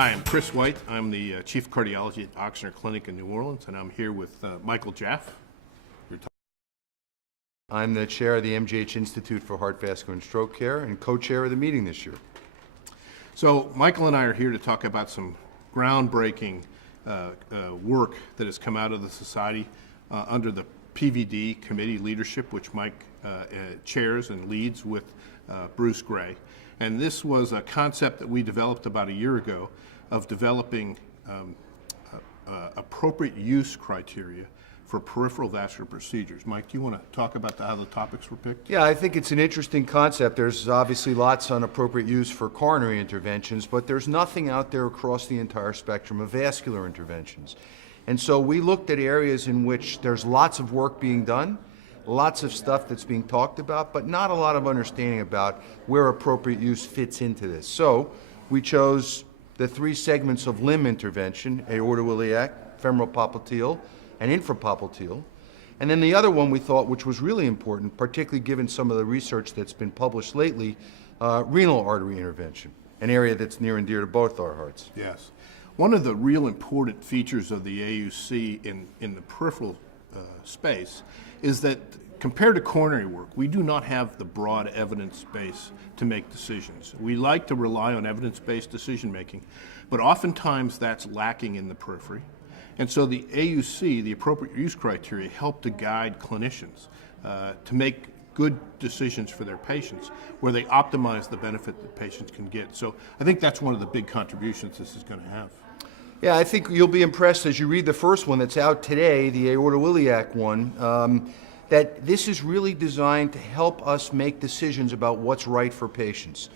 Hi, I'm Chris White. I'm the Chief of Cardiology at Ochsner Clinic in New Orleans, and I'm here with Michael Jaff. I'm the chair of the MGH Institute for Heart, Vascular, and Stroke Care and co-chair of the meeting this year. So Michael and I are here to talk about some groundbreaking work that has come out of the society under the PVD committee leadership, which Mike chairs and leads with Bruce Gray. And this was a concept that we developed about a year ago of developing appropriate use criteria for peripheral vascular procedures. Mike, do you want to talk about how the topics were picked? Yeah, I think it's an interesting concept. There's obviously lots on appropriate use for coronary interventions, but there's nothing out there across the entire spectrum of vascular interventions. And so we looked at areas in which there's lots of work being done, lots of stuff that's being talked about, but not a lot of understanding about where appropriate use fits into this. So we chose the three segments of limb intervention: aorto-iliac, femoral popliteal, and infrapopliteal. And then the other one we thought, which was really important, particularly given some of the research that's been published lately, renal artery intervention, an area that's near and dear to both our hearts. Yes. One of the real important features of the AUC in the peripheral space is that compared to coronary work, we do not have the broad evidence base to make decisions. We like to rely on evidence-based decision making, but oftentimes that's lacking in the periphery. And so the AUC, the appropriate use criteria, help to guide clinicians to make good decisions for their patients where they optimize the benefit that patients can get. So I think that's one of the big contributions this is going to have. Yeah, I think you'll be impressed as you read the first one that's out today, the aorto-iliac one, that this is really designed to help us make decisions about what's right for patients.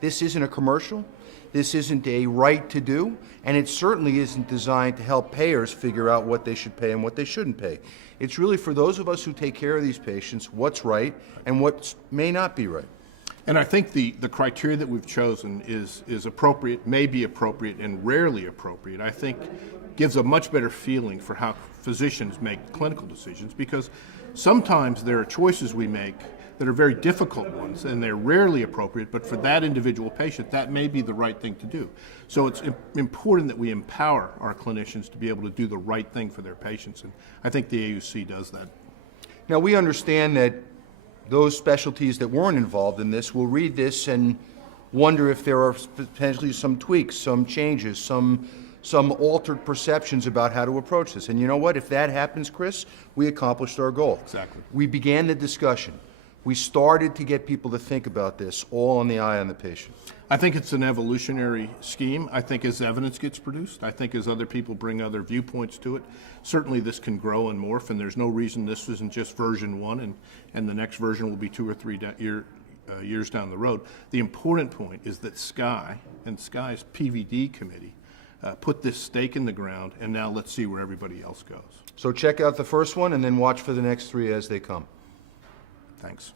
This isn't a commercial. This isn't a right to do, and it certainly isn't designed to help payers figure out what they should pay and what they shouldn't pay. It's really for those of us who take care of these patients, what's right and what may not be right. And I think the criteria that we've chosen is appropriate, may be appropriate, and rarely appropriate. I think gives a much better feeling for how physicians make clinical decisions, because sometimes there are choices we make that are very difficult ones, and they're rarely appropriate, but for that individual patient, that may be the right thing to do. So it's important that we empower our clinicians to be able to do the right thing for their patients, and I think the AUC does that. Now, we understand that those specialties that weren't involved in this will read this and wonder if there are potentially some tweaks, some changes, some altered perceptions about how to approach this. And you know what? If that happens, Chris, we accomplished our goal. Exactly. We began the discussion. We started to get people to think about this, all on the eye on the patient. I think it's an evolutionary scheme. I think as evidence gets produced, I think as other people bring other viewpoints to it, certainly this can grow and morph, and there's no reason this isn't just version one and the next version will be 2 or 3 years down the road. The important point is that SCAI and SCAI's PVD committee put this stake in the ground, and now let's see where everybody else goes. So check out the first one and then watch for the next 3 as they come. Thanks.